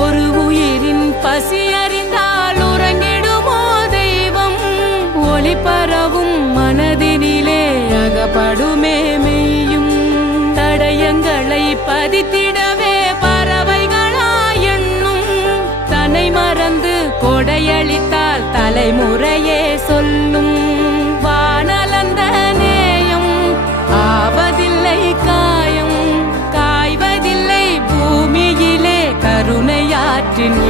ஒரு உயிரின் பசி அறிந்தால் உறங்கிடுமோ தெய்வம்? ஒளி பரவும் மனதினிலே அகப்படுமே மெய்யும். தடயங்களை பதித்திடவே பறவைகளா எண்ணும். தன்னை மறந்து கொடையளித்தால் தலைமுறையே சொல்லும். வானலந்த நேயம் ஆவதில்லை காயம், காய்வதில்லை பூமியிலே கருணையாற்றின்